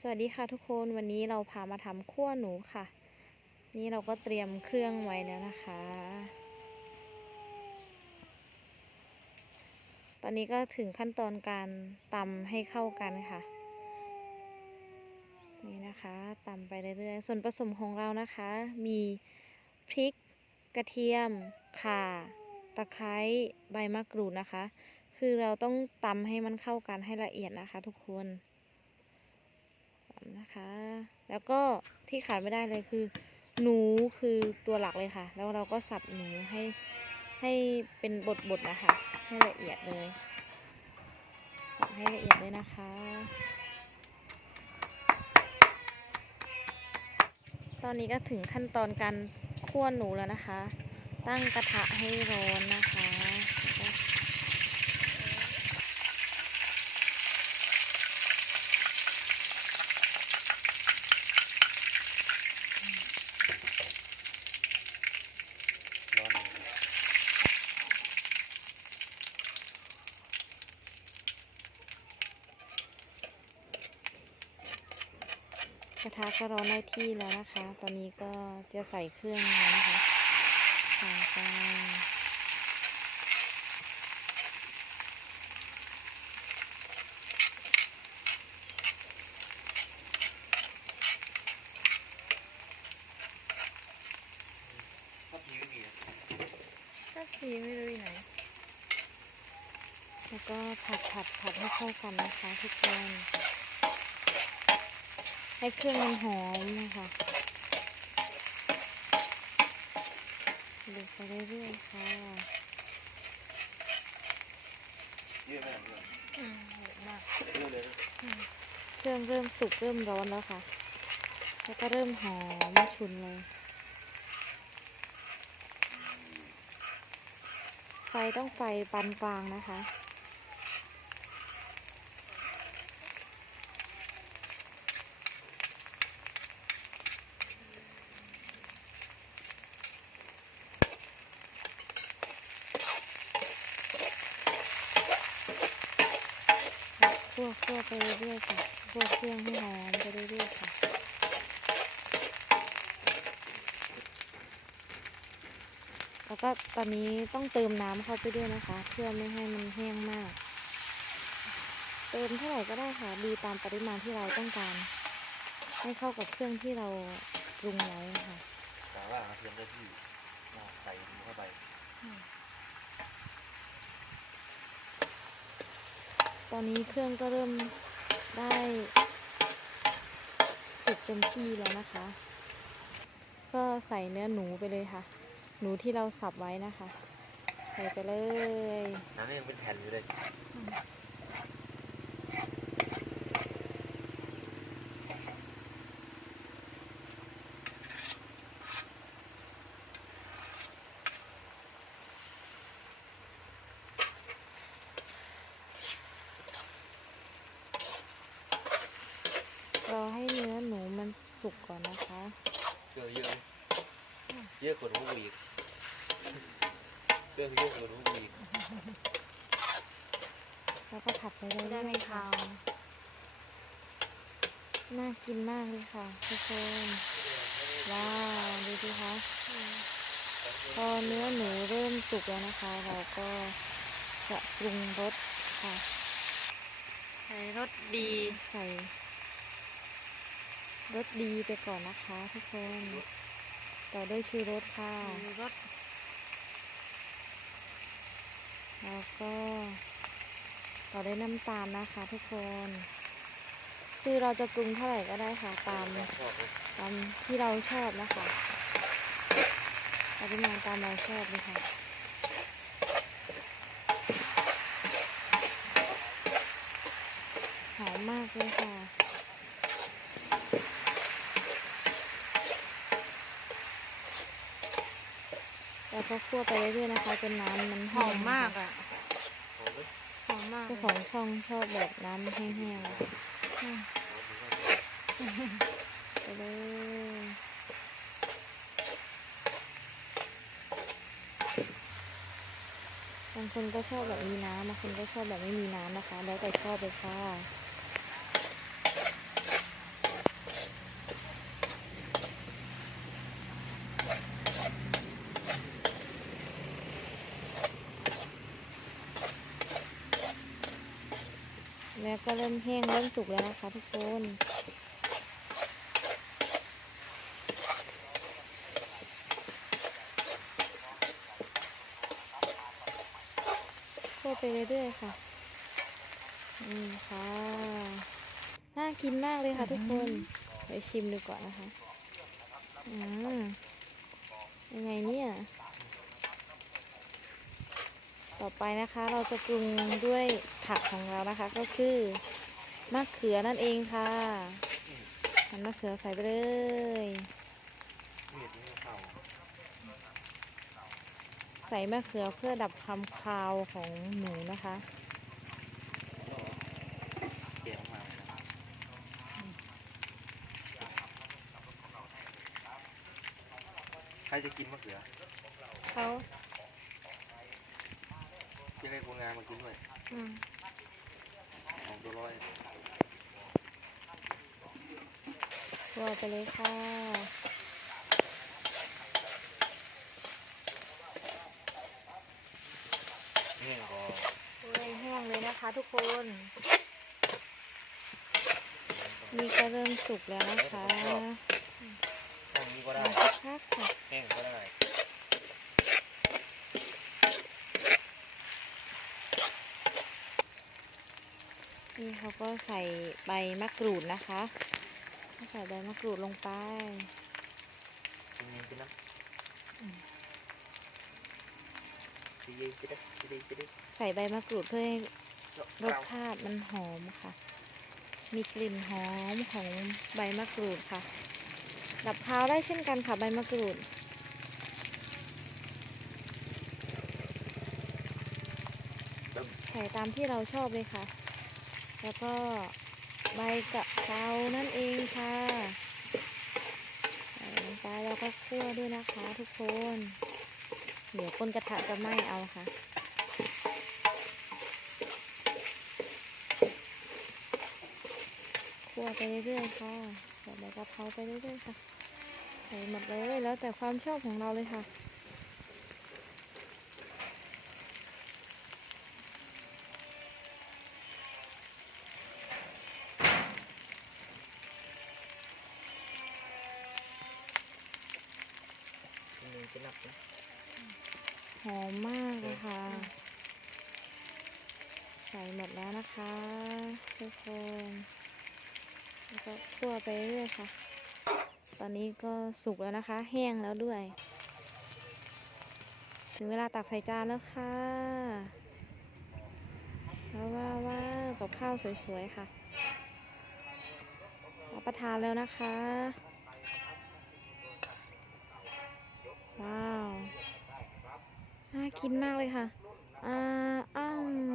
สวัสดีค่ะทุกคนวันนี้เราพามาทำขั้วหนูค่ะ นี่เราก็เตรียมเครื่องไว้แล้วนะคะ ตอนนี้ก็ถึงขั้นตอนการตำให้เข้ากันค่ะ นี่นะคะตำไปเรื่อยๆ ส่วนผสมของเรานะคะ มีพริกกระเทียมข่า ตะไคร้ใบมะกรูดนะคะ คือเราต้องตำให้มันเข้ากันให้ละเอียดนะคะ ทุกคน นะคะ แล้วก็ที่ขาดไม่ได้เลยคือ หนูคือตัวหลักเลยค่ะ แล้วเราก็สับหนูให้ให้เป็นบทๆนะคะ ให้ละเอียดเลยสับให้ละเอียดเลยนะคะ ตอนนี้ก็ถึงขั้นตอนการคั่วหนูแล้วนะคะ ตั้งกระทะให้ร้อนนะคะแล้วก็ ร้อนเลยะก็ร้อนได้ที่แล้วนะคะ ตอนนี้ก็จะใส่เครื่องแล้วนะคะใส่ไปถ้าพีไม่มีอะก็สีไม่รู้อยู่ไหน แล้วก็ผัดผัดผัดให้เข้ากันนะคะทุกคน ให้เครื่องมันหอมนะคะดูไปเรื่อยๆค่ะเยอะมากเลยอืมเยอะมากเยอะเลยเครื่องเริ่มสุกเริ่มร้อนแล้วค่ะ แล้วก็เริ่มหอมฉุนเลยไฟต้องไฟปานกลางนะคะ คั่วคั่วไปเรื่อยๆค่ะคั่วเครื่องให้หอมไปเรื่อยๆค่ะแล้วก็ตอนนี้ต้องเติมน้ำเข้าไปด้วยนะคะ เพื่อไม่ให้มันแห้งมาก เติมเท่าไหร่ก็ได้ค่ะดูตามปริมาณที่เราต้องการ ให้เข้ากับเครื่องที่เราปรุงไว้ค่ะแต่ว่ากระเทียมได้ที่ใส่ดูเข้าไป อนนี้เครื่องก็เริ่มได้สุกเต็มที่แล้วนะคะ ก็ใส่เนื้อหนูไปเลยค่ะ หนูที่เราสับไว้นะคะ ใส่ไปเลยน้ำนี่ยังเป็นแผ่นอยู่เลย รอให้เนื้อหนูมัน สุกก่อนนะคะเยอะเยอะเยอะกว่าหนูอีกเครื่องเยอะกว่าหนูอีกแล้วก็ผัดไปเรื่อยๆค่ะน่ากินมากเลยค่ะทุกคนว้าวดูสิคะพอเนื้อหนูเริ่มสุกแล้วนะคะ เราก็จะปรุงรสค่ะ ใส่รสดีใส่ รสดีไปก่อนนะคะทุกคน ต่อด้วยชูรสค่ะรสแล้วก็ต่อด้วยน้ำตาลนะคะ ทุกคน คือเราจะปรุงเท่าไหร่ก็ได้ค่ะ ตามตามที่เราชอบนะคะปริมาณตามเราชอบเลยค่ะหอมมากเลยค่ะ แล้วก็คั่วไปเรื่อยๆนะคะจนน้ำมันหแห้องมมากอะหอมเลยหอมมากเจ้าของช่องชอบแบบน้ำแห้งๆอะหอมอยู่ข้างในไปเลยบางคนก็ชอบแบบมีน้ำบางคนก็ชอบแบบไม่มีน้ำนะคะ แล้วแต่ชอบเลยค่ะ ริ่มแห้งเริ่มสุกแล้วนะคะทุกคนคั่วไปเรื่อยๆค่ะนี่ค่ะ น่ากินมากเลยค่ะทุกคนไปชิมดูก่อนนะคะ อืมยังไงเนี่ย ต่อไปนะคะเราจะปรุงด้วยผักของเรานะคะก็คือมะเขือนั่นเองค่ะหั่นมะเขือใส่ไปเลยเมียดนี่เข้าใส่มะเขือเพื่อดับความคาวของหมูนะคะเกมมาใครจะกินมะเขือเขา พี่เล็กวงงานมากินด้วยอืมของตัวร้อยรอไปเลยค่ะ นี่ก็เร่งแห้งเลยนะคะทุกคน นี่ก็เริ่มสุกแล้วนะคะแห้งนี้ก็ได้มาสักพักค่ะ แห้งก็ได้ นี่เขาก็ใส่ใบมะกรูดนะคะใส่ใบมะกรูดลงไปกินกินนะดีเย็นจะได้จะได้จะได้ใส่ใบมะกรูดเพื่อให้รสชาติมันหอมค่ะ มีกลิ่นหอมของใบมะกรูดค่ะ ดับคาวได้เช่นกันค่ะใบมะกรูดใส่ตามที่เราชอบเลยค่ะ แล้วก็ใบกะเพรานั่นเองค่ะใส่ลงไปแล้วก็คั่วด้วยนะคะทุกคน เดี๋ยวก้นกระทะจะไหม้เอาค่ะคั่วไปเรื่อยๆค่ะใส่ใบกะเพราไปเรื่อยๆค่ะใส่หมดเลยแล้วแต่ความชอบของเราเลยค่ะ กินหนึ่งจะนับนะหอมมากเลยค่ะใส่หมดแล้วนะคะทุกคนแล้วก็คั่วไปเรื่อยๆค่ะ ตอนนี้ก็สุกแล้วนะคะ แห้งแล้วด้วย ถึงเวลาตักใส่จานแล้วค่ะว้าวว้าวว้าวกับข้าวสวยๆค่ะรับประทานแล้วนะคะ ว้าว น่ากินมากเลยค่ะ อ่าอ้าว